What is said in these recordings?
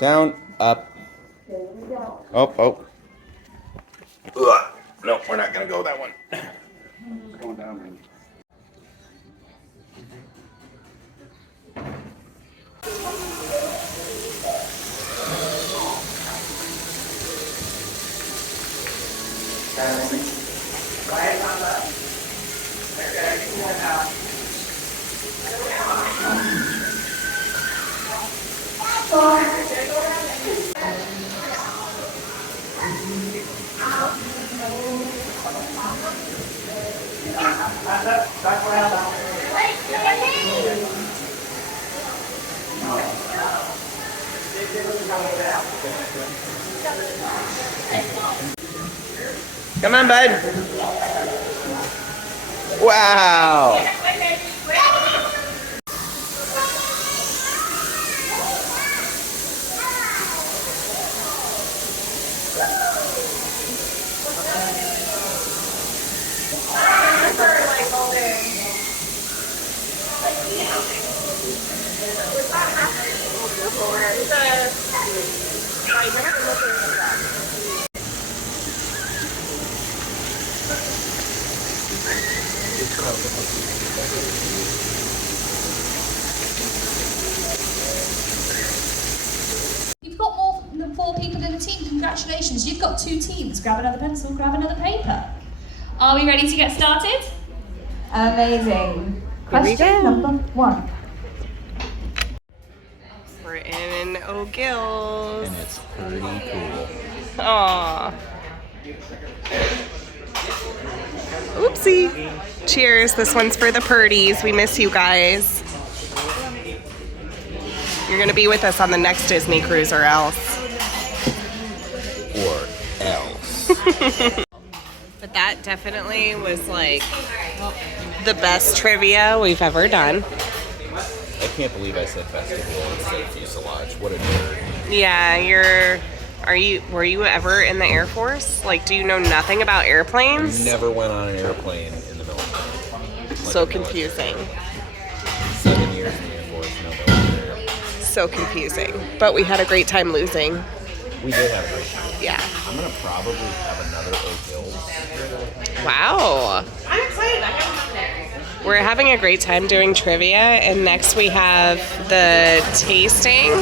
Down, up. Oh, oh. Ugh. No, we're not gonna go that one. Going down, man. Come on, bud. Wow. You've got more than 4 people in the team. Congratulations. You've got 2 teams. Grab another pencil, grab another paper. Are we ready to get started? Amazing. Question number 1. We're in O'Gills. And it's pretty cool. Aww. Oopsie. Cheers. This one's for the Purdies. We miss you guys. You're going to be with us on the next Disney cruise or else. Or else. But that definitely was like the best trivia we've ever done. I can't believe I said festival instead of fuselage. What a nerd. Yeah, were you ever in the Air Force? Like, do you know nothing about airplanes? Never went on an airplane in the military. Like So confusing. 7 years in the Air Force, no military. So confusing. But we had a great time losing. We did have a great time. Yeah. I'm gonna probably have another O'Gills. Wow. I'm excited. I haven't been there. We're having a great time doing trivia, and next we have the tasting,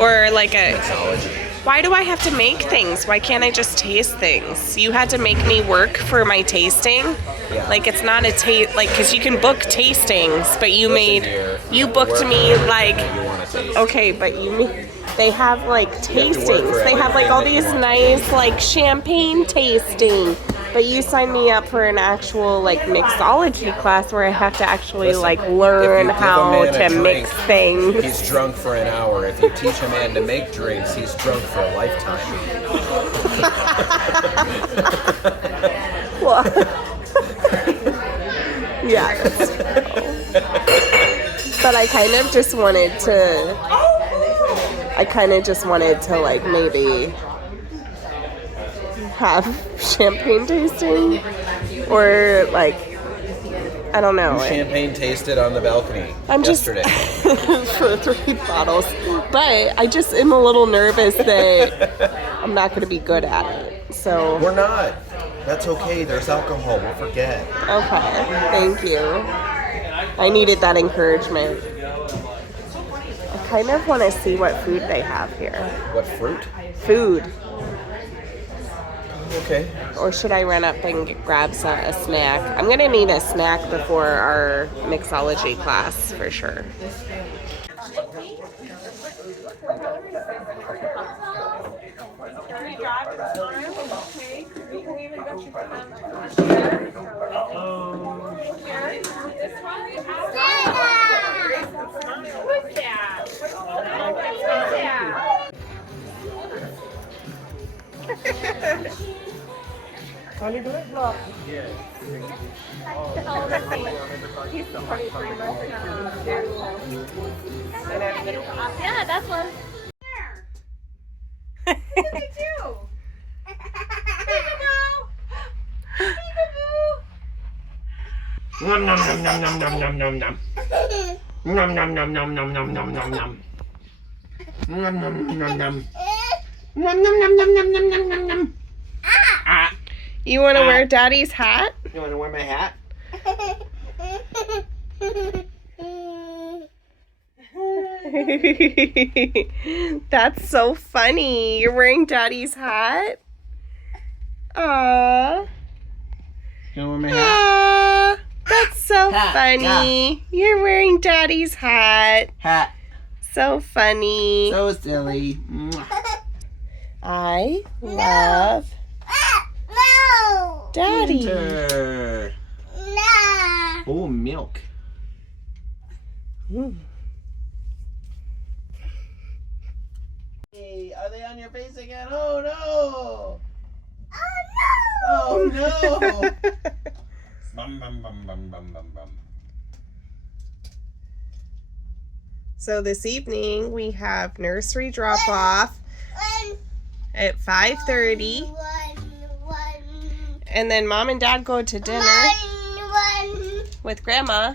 or like a... Mixology. Why do I have to make things? Why can't I just taste things? You had to make me work for my tasting. Yeah. Like, it's not a taste, like, because you can book tastings, but you Listen, you booked me like, You want to taste. okay, but they have like You have to work tastings. for They have like all everything these that you want. nice like champagne tasting. But you signed me up for an actual like mixology class where I have to actually Listen, like if you learn give a how man a to drink, mix things. He's drunk for an hour. If you teach a man to make drinks, he's drunk for a lifetime. Well, yeah. But I kind of just wanted to like maybe have champagne tasting or like, I don't know. Champagne tasted on the balcony yesterday. For 3 bottles. But I just am a little nervous that I'm not going to be good at it. So. We're not. That's okay. There's alcohol. We'll forget. Okay. Thank you. I needed that encouragement. I kind of want to see what food they have here. What fruit? Food. Okay. Or should I run up and grab a snack? I'm going to need a snack before our mixology class for sure. Yeah, that's one. What did they do? Nom nom nom nom nom nom nom nom nom. Nom nom nom nom nom nom nom nom nom. Nom, nom, nom, nom. Nom, nom, nom, nom, nom, nom, nom, nom, nom. Ah. You want to wear Daddy's hat? You want to wear my hat? That's so funny. You're wearing Daddy's hat? Aww. You want to wear my hat? Aww. That's so funny. You're wearing Daddy's hat. Hat. So funny. So silly. I love Daddy. Winter. Oh, milk. Hey, are they on your face again? Oh no! Oh no! Bum, bum, bum, bum, bum, bum, bum. So this evening we have nursery drop off at 5:30, and then Mom and Dad go to dinner with Grandma,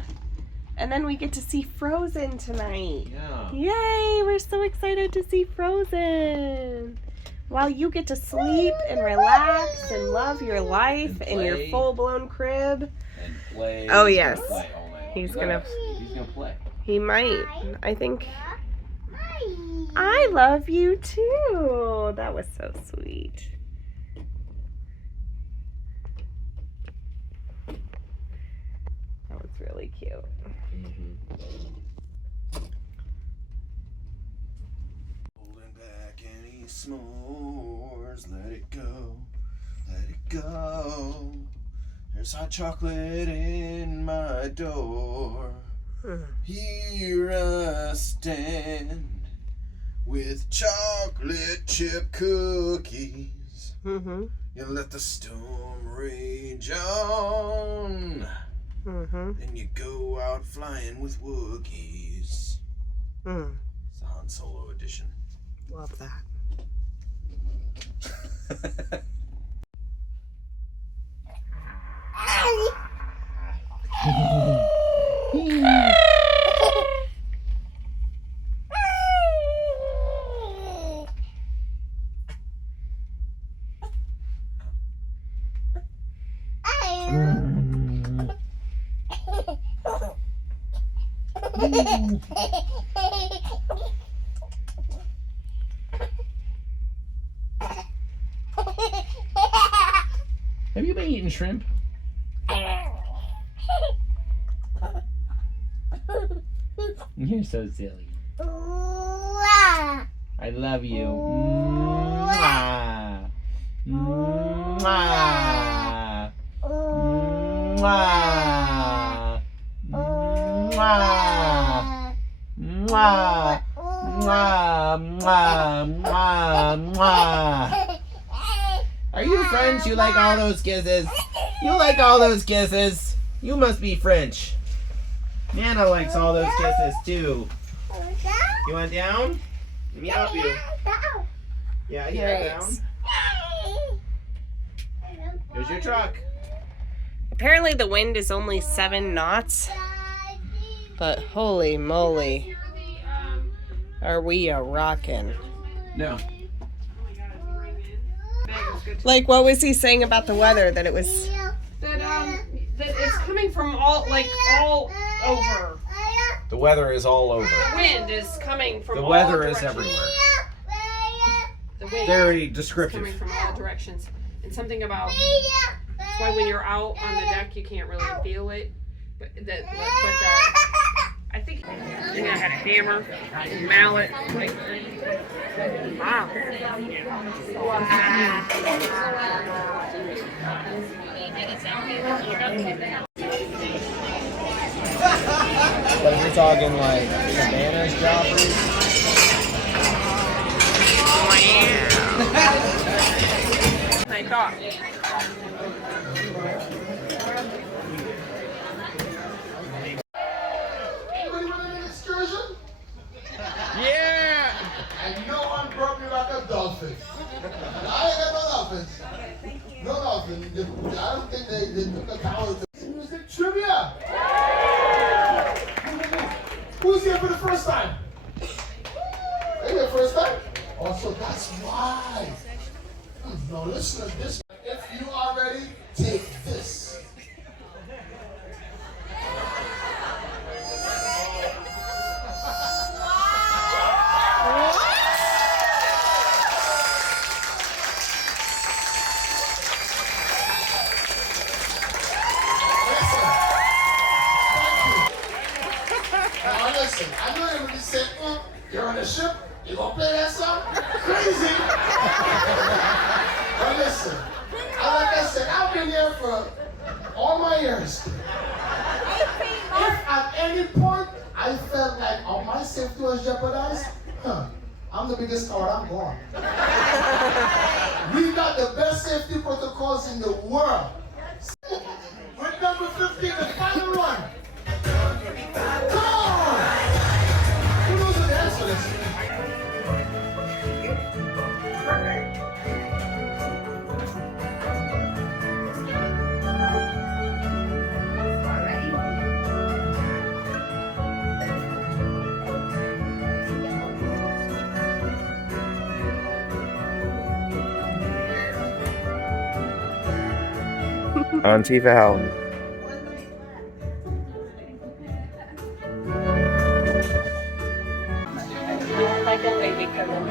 and then we get to see Frozen tonight. Yeah. Yay! We're so excited to see Frozen. While you get to sleep and relax and love your life in your full-blown crib. And play. Oh yes, Play all night. he's gonna play. He might. I think. I love you too. That was so sweet. That was really cute. Holding back any s'mores, let it go, let it go. There's hot chocolate in my door. Here I stand with chocolate chip cookies. You let the storm rage on, and you go out flying with Wookiees. It's a Han Solo edition. Love that. Have you been eating shrimp? You're so silly. I love you. Mwah. Mwah. Mwah. Mwah. Mwah. Mwah. Mwah. Mwah. Mwah. Are you French? You like all those kisses? You like all those kisses? You must be French. Nana likes all those kisses too. You want down? Let me help you. Yeah, down. Here's your truck. Apparently the wind is only 7 knots, but holy moly, are we a rockin'. No. Like, what was he saying about the weather? That it was... That it's coming from all over. The weather is all over. The wind is coming from The all weather directions. is everywhere. The wind Very is descriptive. coming from all directions. And something about that's why when you're out on the deck you can't really feel it. But I think I had a hammer, a mallet, like wow. But we're talking like bananas, Joffrey. I thought. Yeah! And no one brought me back a dolphin. I ain't got no dolphins. No dolphin. I don't think they took the power. Music trivia. Who's here for the first time? Hey, the first So that's why. Now listen to this. If you are ready, take this. Now listen, I know you really said, you're on a ship, you gonna play that song? Crazy! But listen, like I said, I've been here for all my years. If at any point I felt like my safety was jeopardized, I'm the biggest coward, I'm gone. We got the best safety protocols in the world. With number 15, the final one. Come on! Who knows the dance for this? Auntie Val. Like a baby coming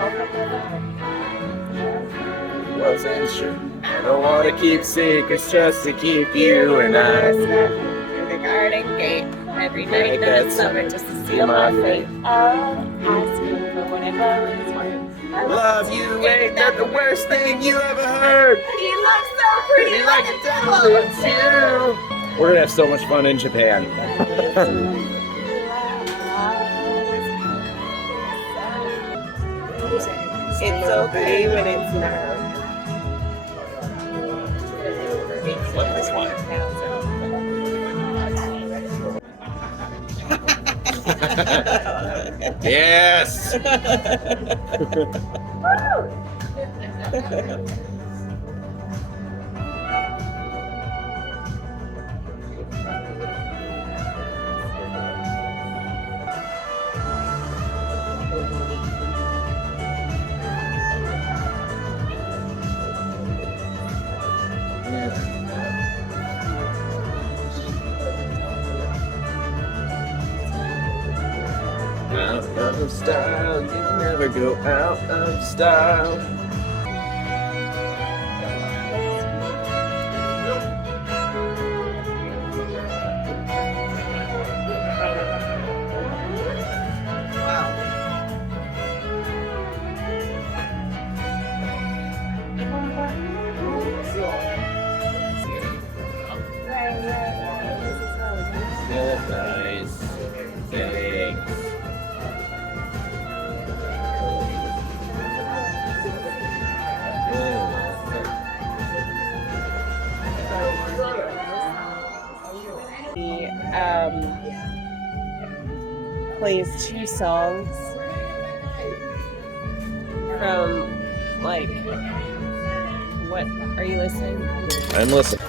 Wasn't sure. I don't want to keep secrets just to keep you and I. through the garden gate every night that summer just to seal my fate. I'll ask you for whatever is worth. I love you, ain't that the worst thing you ever heard? He looks so pretty like a devil too. We're gonna have so much fun in Japan. It's okay when it's not. Like this one. Yes! Out of style, you never go out of style. Nice. Thanks. He plays 2 songs from, like, what are you listening? I'm listening.